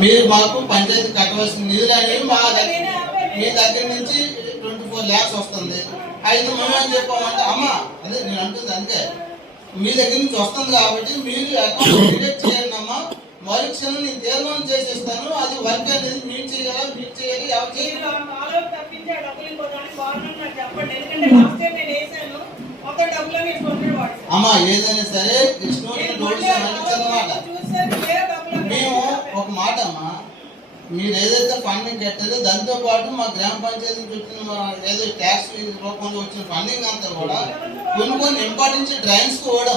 మీరు మాకు పంచాయతీ కట్టవలసిన నిధులు అనేవి మా దగ్గర మీ దగ్గర నుంచి ట్వంటీ ఫోర్ ల్యాక్స్ వస్తుంది అయితే మేమేం చెప్పామంటే అమ్మ అదే నేను అంటుంది అందుకే మీ దగ్గర నుంచి వస్తుంది కాబట్టి మీరు అకౌంట్ చేయండి అమ్మా. మరు క్షణం నేను తీర్మానం చేసేస్తాను. అది వర్క్ అనేది మీరు చేయాలి మీరు చేయాలి ఎవరు చేయాలి? అమ్మ ఏదైనా సరే కృష్ణుడిని డోర్స్ అన్నమాట చూసారు ఏ డబ్బులు మేము ఒక మాట అమ్మా. మీరు ఏదైతే ఫండింగ్ కట్టారో దాంతో పాటు మా గ్రామ పంచాయతీ నుంచి వచ్చిన మా ఏదో ట్యాక్స్ రూపంలో వచ్చిన ఫండింగ్ అంతా కూడా కొన్ని కొన్ని ఇంపార్టెన్స్ డ్రైన్స్ కూడా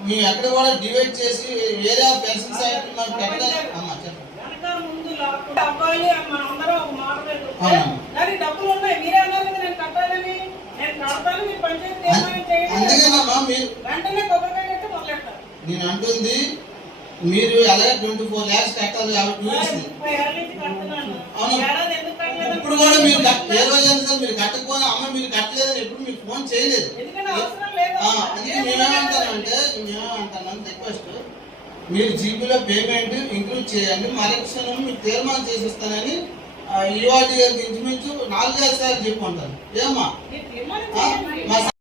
మేము ఎక్కడ కూడా డివైడ్ చేసి వేరే పెన్షన్ సైట్ మాకు పెట్టాలి. అమ్మా చెప్పండి. అందుకేనమ్మా మీరు నేను అంటుంది మీరు అలాగే ట్వంటీ ఫోర్ ల్యాక్స్ కట్టాలి కాబట్టి అవును. ఇప్పుడు కూడా మీరు ఏ రోజైనా సరే మీరు కట్టకపోయినా అమ్మ మీరు కట్టలేదని ఎప్పుడు మీకు ఫోన్ చేయలేదు. అందుకే మేమేమంటానంటే మేమేమంటాను రిక్వెస్ట్ మీరు జీబీలో పేమెంట్ ఇంక్లూడ్ చేయండి. మరక్షణం మీకు తీర్మానం చేసిస్తానని ఇవాళ గారికి ఇంచుమించు నాలుగైదు సార్లు చెప్పి ఉంటాను